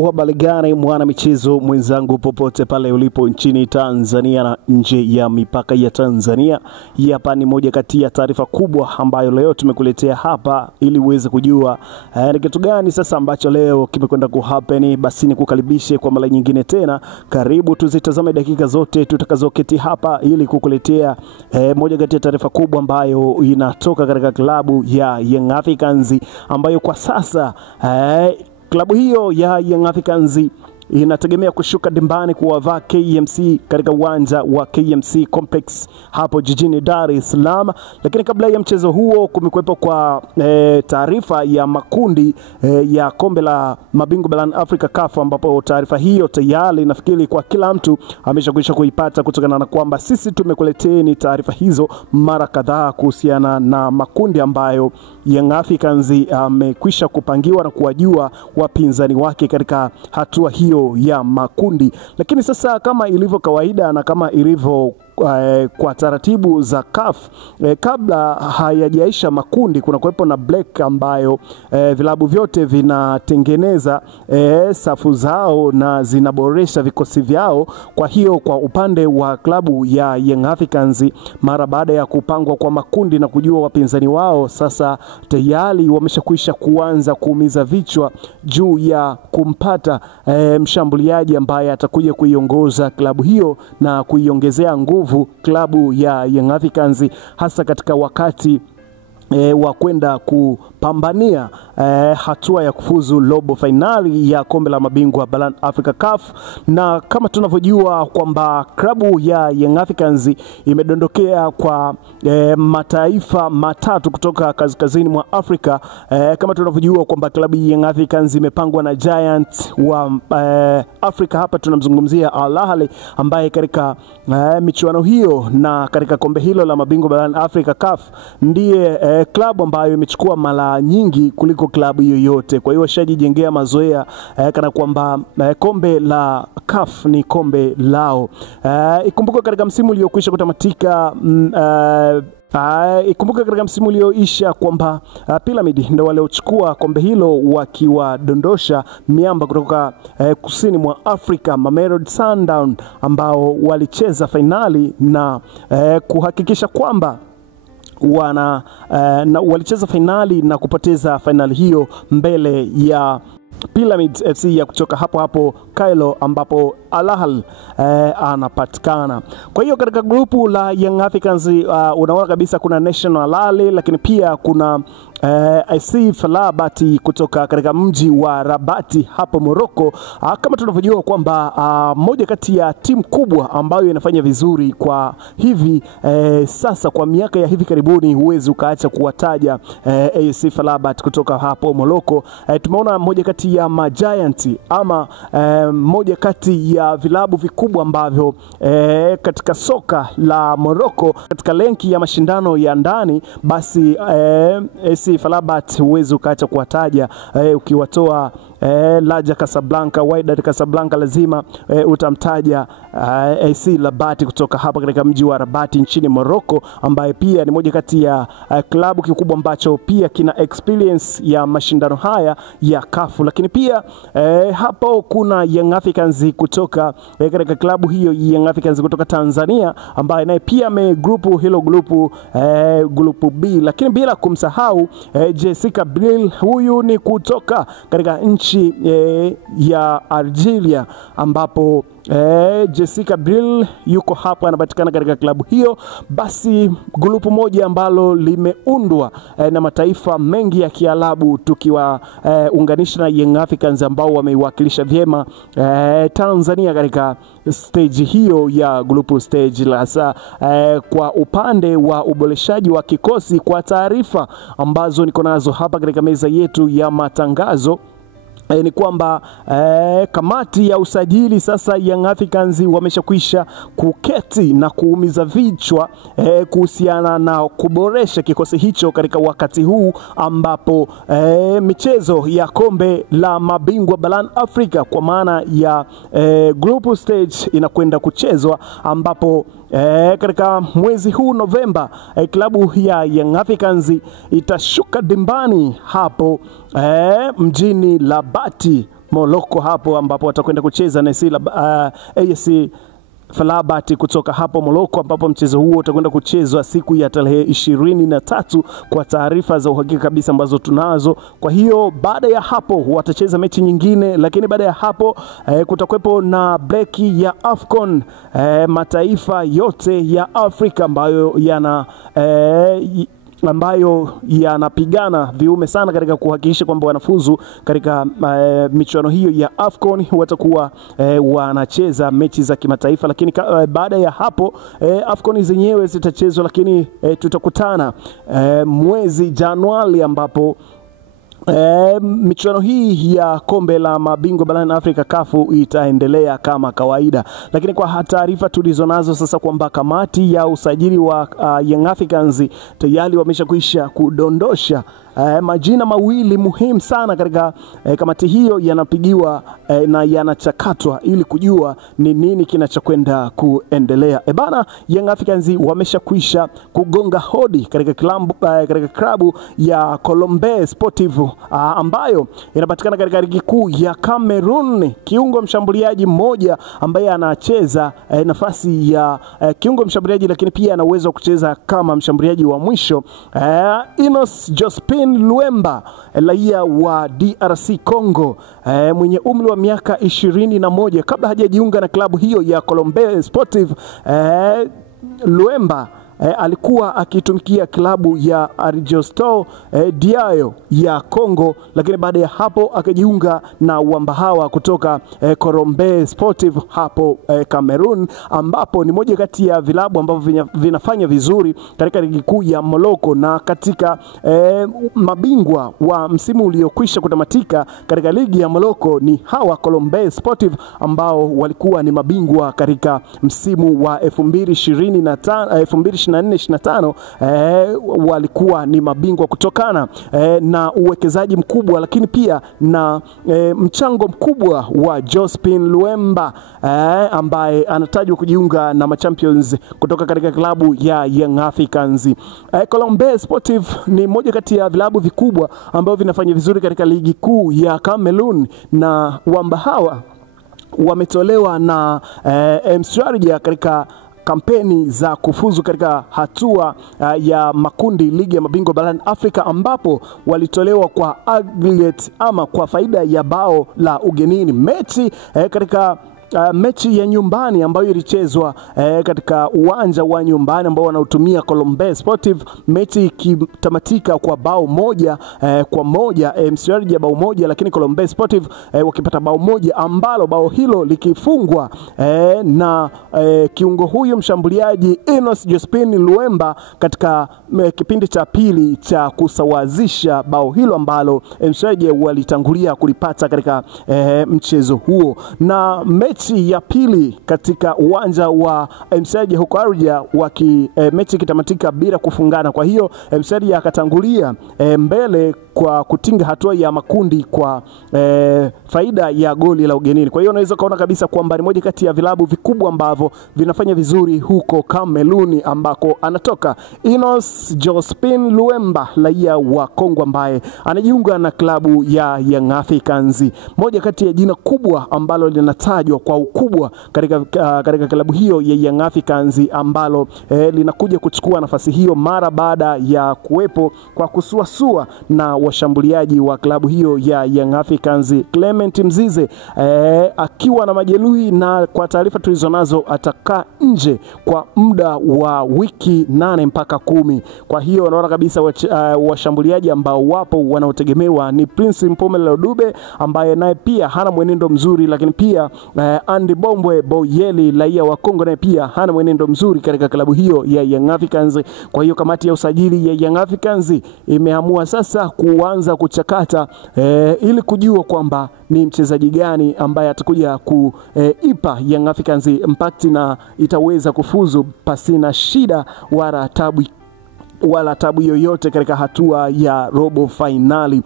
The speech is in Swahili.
Habari gani mwana michezo mwenzangu popote pale ulipo nchini Tanzania na nje ya mipaka ya Tanzania. Hapa ni moja kati ya taarifa kubwa ambayo leo tumekuletea hapa ili uweze kujua ni kitu gani sasa ambacho leo kimekwenda kuhappen. Basi ni kukaribishe kwa mara nyingine tena. Karibu tuzitazame dakika zote tutakazoketi hapa ili kukuletea moja kati ya taarifa kubwa ambayo inatoka katika klabu ya Young Africans ambayo kwa sasa klabu hiyo ya Young Africans inategemea kushuka dimbani kuwavaa KMC katika uwanja wa KMC Complex hapo jijini Dar es Salaam. Lakini kabla ya mchezo huo kumekuwepo kwa taarifa ya makundi ya kombe la mabingwa barani Afrika CAF, ambapo taarifa hiyo tayari nafikiri kwa kila mtu ameshakwisha kuipata kutokana na kwamba sisi tumekuleteeni taarifa hizo mara kadhaa kuhusiana na makundi ambayo Young Africans amekwisha kupangiwa na kuwajua wapinzani wake katika hatua hiyo ya makundi. Lakini sasa kama ilivyo kawaida na kama ilivyo kwa taratibu za CAF, kabla hayajaisha makundi kuna kuwepo na break ambayo vilabu vyote vinatengeneza safu zao na zinaboresha vikosi vyao. Kwa hiyo kwa upande wa klabu ya Young Africans, mara baada ya kupangwa kwa makundi na kujua wapinzani wao, sasa tayari wameshakwisha kuanza kuumiza vichwa juu ya kumpata mshambuliaji ambaye atakuja kuiongoza klabu hiyo na kuiongezea nguvu klabu ya Young Africans, hasa katika wakati wa kwenda kupambania hatua ya kufuzu robo finali ya kombe la mabingwa barani Afrika CAF. Na kama tunavyojua kwamba klabu ya Young Africans imedondokea kwa mataifa matatu kutoka kaskazini mwa Afrika. Kama tunavyojua kwamba klabu ya Young Africans imepangwa na Giant wa Afrika, hapa tunamzungumzia Al Ahly ambaye katika michuano hiyo na katika kombe hilo la mabingwa barani Afrika CAF ndiye klabu ambayo imechukua mara nyingi kuliko klabu yoyote. Kwa hiyo washajijengea mazoea kana kwamba kombe la CAF ni kombe lao. Ikumbuka katika msimu uliokwisha kutamatika ikumbuka katika msimu ulioisha kwamba Pyramid ndio waliochukua kombe hilo wakiwadondosha miamba kutoka kusini mwa Afrika, Mamelodi Sundowns, ambao walicheza finali na kuhakikisha kwamba walicheza finali na kupoteza finali hiyo mbele ya Pyramid FC ya kutoka hapo Cairo, ambapo Al Ahly anapatikana. Kwa hiyo katika grupu la Young Africans unaona kabisa kuna National Al Ahly, lakini pia kuna IC FAR Rabat kutoka katika mji wa Rabati hapo Morocco. Kama tunavyojua kwamba moja kati ya timu kubwa ambayo inafanya vizuri kwa hivi sasa kwa miaka ya hivi karibuni, huwezi ukaacha kuwataja IC FAR Rabat kutoka hapo Morocco. Tumeona moja kati ya Giant ama moja kati ya vilabu vikubwa ambavyo katika soka la Morocco katika lenki ya mashindano ya ndani, basi IC FAR Rabat huwezi ukaacha kuwataja. Ukiwatoa Raja Casablanca, Wydad Casablanca, lazima utamtaja IC Rabat kutoka hapa katika mji wa Rabat nchini Morocco, ambaye pia ni moja kati ya klabu kikubwa ambacho pia kina experience ya mashindano haya ya CAF. Lakini pia hapo kuna Young Africans kutoka katika klabu hiyo Young Africans kutoka Tanzania, ambaye naye pia amegrupu hilo grupu B. Lakini bila kumsahau Jessica Bril, huyu ni kutoka katika nchi ya Algeria, ambapo Jessica Bril yuko hapa anapatikana katika klabu hiyo. Basi grupu moja ambalo limeundwa na mataifa mengi ya Kiarabu, tukiwa unganisha na Young Africans ambao wameiwakilisha vyema Tanzania katika stage hiyo ya grupu stage. Hasa kwa upande wa uboreshaji wa kikosi, kwa taarifa ambazo niko nazo hapa katika meza yetu ya matangazo, ni kwamba kamati ya usajili sasa Young Africans wameshakwisha kuketi na kuumiza vichwa kuhusiana na kuboresha kikosi hicho katika wakati huu ambapo michezo ya kombe la mabingwa barani Afrika kwa maana ya group stage inakwenda kuchezwa, ambapo katika mwezi huu Novemba klabu ya Young Africans itashuka dimbani hapo mjini Rabati Morocco hapo, ambapo watakwenda kucheza na AS FAR Rabat kutoka hapo Morocco, ambapo mchezo huo utakwenda kuchezwa siku ya tarehe 23 kwa taarifa za uhakika kabisa ambazo tunazo. Kwa hiyo baada ya hapo watacheza mechi nyingine, lakini baada ya hapo kutakuwepo na break ya AFCON, mataifa yote ya Afrika ambayo yanapigana viume sana katika kuhakikisha kwamba wanafuzu katika michuano hiyo ya AFCON. Watakuwa wanacheza mechi za kimataifa, lakini baada ya hapo AFCON zenyewe zitachezwa, lakini tutakutana mwezi Januari ambapo michuano hii ya kombe la mabingwa barani Afrika CAF itaendelea kama kawaida. Lakini kwa taarifa tulizonazo sasa kwamba kamati ya usajili wa Young Africans tayari wameshakwisha kudondosha majina mawili muhimu sana katika kamati hiyo, yanapigiwa na yanachakatwa ili kujua ni nini kinachokwenda kuendelea. Bana, Young Africans wameshakwisha kugonga hodi katika klabu ya Colombe Sportive ambayo inapatikana katika ligi kuu ya Cameroon. Kiungo mshambuliaji mmoja ambaye anacheza nafasi ya kiungo mshambuliaji, lakini pia ana uwezo wa kucheza kama mshambuliaji wa mwisho, Enos Jospin Luemba, raia wa DRC Congo, mwenye umri wa miaka 21. Kabla hajajiunga na klabu hiyo ya Colombe Sportive, Luemba alikuwa akitumikia klabu ya Argentino Diayo ya Congo, lakini baada ya hapo akajiunga na Wambahawa kutoka Colombe Sportive hapo Cameroon, ambapo ni moja kati ya vilabu ambavyo vinafanya vizuri katika ligi kuu ya Morocco, na katika mabingwa wa msimu uliokwisha kutamatika katika ligi ya Morocco ni hawa Colombe Sportive, ambao walikuwa ni mabingwa katika msimu wa 2024-25 walikuwa ni mabingwa kutokana na uwekezaji mkubwa, lakini pia na mchango mkubwa wa Jospin Luemba, ambaye anatajwa kujiunga na Champions kutoka katika klabu ya Young Africans. Colombe Sportive ni moja kati ya vilabu vikubwa ambavyo vinafanya vizuri katika ligi kuu ya Cameroon, na Wambahawa wametolewa na Mstrarija katika kampeni za kufuzu katika hatua ya makundi ligi ya mabingwa barani Afrika, ambapo walitolewa kwa aggregate ama kwa faida ya bao la ugenini. Mechi katika mechi ya nyumbani ambayo ilichezwa katika uwanja wa nyumbani ambao wanautumia Colombe Sportive, mechi ikitamatika kwa bao moja kwa moja, Mstrarija bao moja, lakini Colombe Sportive wakipata bao moja, ambalo bao hilo likifungwa na kiungo huyo mshambuliaji Enos Jospin Luemba katika kipindi cha pili cha kusawazisha bao hilo ambalo Mstrarija walitangulia kulipata katika mchezo huo. Na mechi ya pili katika uwanja wa Mstrarija huko Arusha, mechi kitamatika bila kufungana. Kwa hiyo Mstrarija akatangulia mbele kwa kutinga hatua ya makundi kwa faida ya goli la ugenini. Kwa hiyo unaweza kuona kabisa kwamba ni moja kati ya vilabu vikubwa ambavyo vinafanya vizuri huko Cameroon, ambako anatoka Enos Jospin Luemba, raia wa Kongo, ambaye anajiunga na klabu ya Young Africans. Moja kati ya jina kubwa ambalo linatajwa kwa ukubwa katika klabu hiyo ya Young Africans, ambalo linakuja kuchukua nafasi hiyo mara baada ya kuwepo kwa kusuasua na washambuliaji wa klabu hiyo ya Young Africans. Clement Mzize akiwa na majeruhi, na kwa taarifa tulizonazo atakaa nje kwa muda wa wiki 8 mpaka 10. Kwa hiyo unaona kabisa washambuliaji ambao wapo wanaotegemewa ni Prince Mpumelelo Dube, ambaye naye pia hana mwenendo mzuri, lakini pia Andy Bombwe Boyeli, raia wa Kongo, naye pia hana mwenendo mzuri katika klabu hiyo ya Young Africans. Kwa hiyo kamati ya usajili ya Young Africans imeamua sasa kuanza kuchakata ili kujua kwamba ni mchezaji gani ambaye atakuja kuipa Young Africans impact na itaweza kufuzu pasina shida wala tabu yoyote katika hatua ya robo finali.